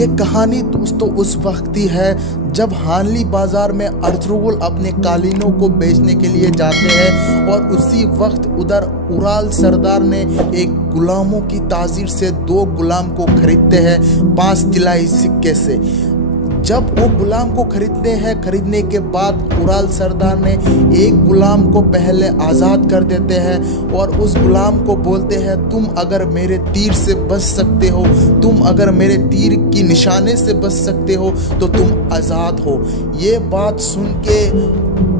ये कहानी दोस्तों उस वक्त की है जब हानली बाजार में अर्तुगरुल अपने कालीनों को बेचने के लिए जाते हैं और उसी वक्त उधर उराल सरदार ने एक गुलामों की ताजीर से 2 गुलाम को खरीदते हैं 5 तिलाई सिक्के से। जब वो गुलाम को खरीदने के बाद उराल सरदार ने एक गुलाम को पहले आज़ाद कर देते हैं और उस गुलाम को बोलते हैं तुम अगर मेरे तीर से बच सकते हो, तुम अगर मेरे तीर की निशाने से बच सकते हो तो तुम आज़ाद हो। ये बात सुन के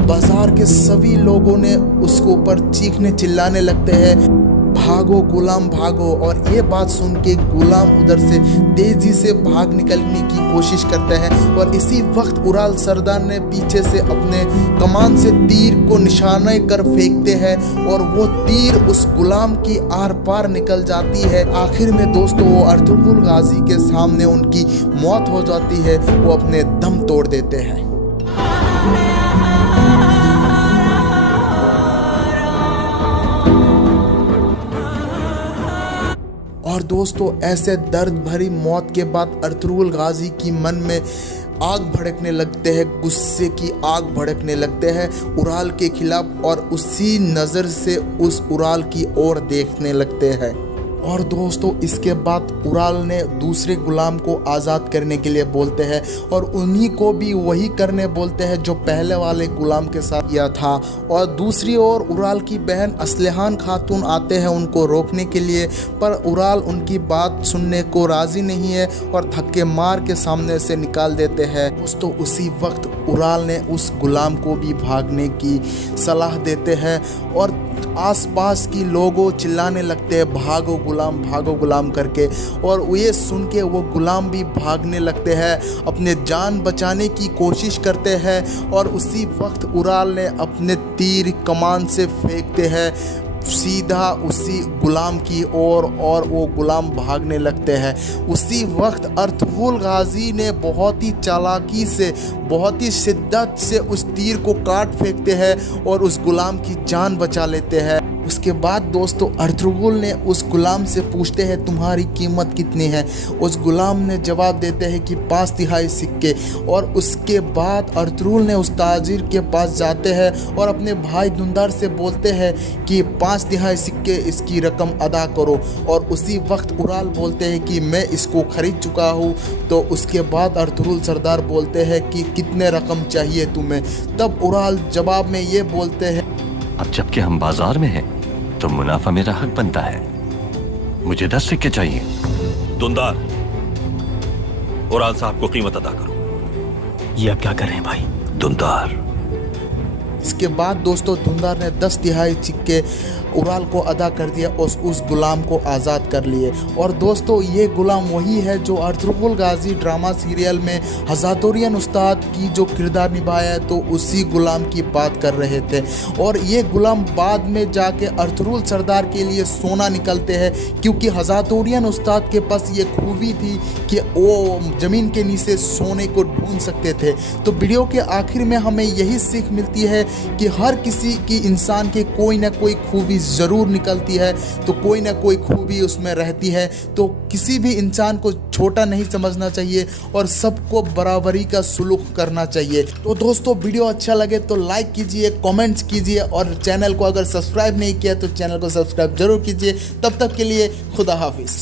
बाजार के सभी लोगों ने उसके ऊपर चीखने चिल्लाने लगते हैं, भागो गुलाम भागो। और ये बात सुन के गुलाम उधर से तेजी से भाग निकलने की कोशिश करते हैं और इसी वक्त उराल सरदार ने पीछे से अपने कमान से तीर को निशाने कर फेंकते हैं और वो तीर उस गुलाम की आर पार निकल जाती है। आखिर में दोस्तों वो अर्तुगरुल गाजी के सामने उनकी मौत हो जाती है, वो अपने दम तोड़ देते हैं। और दोस्तों ऐसे दर्द भरी मौत के बाद अर्तुगरुल गाजी की मन में आग भड़कने लगते हैं, गुस्से की आग भड़कने लगते हैं उराल के खिलाफ और उसी नज़र से उस उराल की ओर देखने लगते हैं। और दोस्तों इसके बाद उराल ने दूसरे गुलाम को आज़ाद करने के लिए बोलते हैं और उन्हीं को भी वही करने बोलते हैं जो पहले वाले गुलाम के साथ किया था। और दूसरी ओर उराल की बहन असलहान खातून आते हैं उनको रोकने के लिए, पर उराल उनकी बात सुनने को राज़ी नहीं है और धक्के मार के सामने से निकाल देते हैं। दोस्तों उसी वक्त उराल ने उस गुलाम को भी भागने की सलाह देते हैं और आसपास की लोगों चिल्लाने लगते हैं भागो गुलाम करके। और ये सुन के वो गुलाम भी भागने लगते हैं, अपने जान बचाने की कोशिश करते हैं और उसी वक्त उराल ने अपने तीर कमान से फेंकते हैं सीधा उसी गुलाम की ओर और वो गुलाम भागने लगते हैं। उसी वक्त अर्तुगरुल गाजी ने बहुत ही चालाकी से, बहुत ही शिद्दत से उस तीर को काट फेंकते हैं और उस गुलाम की जान बचा लेते हैं। उसके बाद दोस्तों अर्तुगरुल ने उस गुलाम से पूछते हैं तुम्हारी कीमत कितनी है। उस गुलाम ने जवाब देते हैं कि 5 तिहाई सिक्के। और उसके बाद अर्तुगरुल ने उस ताजिर के पास जाते हैं और अपने भाई धुंधार से बोलते हैं कि 5 तिहाई सिक्के इसकी रकम अदा करो। और उसी वक्त उराल बोलते हैं कि मैं इसको खरीद चुका हूँ। तो उसके बाद अर्तुगरुल सरदार बोलते हैं कि कितने रकम चाहिए तुम्हें। तब उराल जवाब में ये बोलते हैं अब जबकि हम बाजार में हैं तो मुनाफा मेरा हक बनता है, मुझे 10 सिक्के चाहिए। धुंधार, उराल साहब को कीमत अदा करो। ये अब क्या कर रहे हैं भाई? धुंधार। इसके बाद दोस्तों धुंधार ने 10 तिहाई सिक्के उराल को अदा कर दिया और उस गुलाम को आज़ाद कर लिए। और दोस्तों ये गुलाम वही है जो अर्तुगरुल गाजी ड्रामा सीरियल में हज़ातुर्रहियान उस्ताद की जो किरदार निभाया है, तो उसी गुलाम की बात कर रहे थे। और ये गुलाम बाद में जाके अर्तुगरुल सरदार के लिए सोना निकलते हैं, क्योंकि हज़ातुर्रहियान उस्ताद के पास ये खूबी थी कि वो ज़मीन के नीचे सोने को ढूंढ सकते थे। तो वीडियो के आखिर में हमें यही सीख मिलती है कि हर किसी की इंसान के कोई ना कोई खूबी ज़रूर निकलती है, तो कोई ना कोई खूबी उसमें रहती है। तो किसी भी इंसान को छोटा नहीं समझना चाहिए और सबको बराबरी का सुलूक करना चाहिए। तो दोस्तों वीडियो अच्छा लगे तो लाइक कीजिए, कमेंट्स कीजिए और चैनल को अगर सब्सक्राइब नहीं किया तो चैनल को सब्सक्राइब जरूर कीजिए। तब तक के लिए खुदा हाफिज़।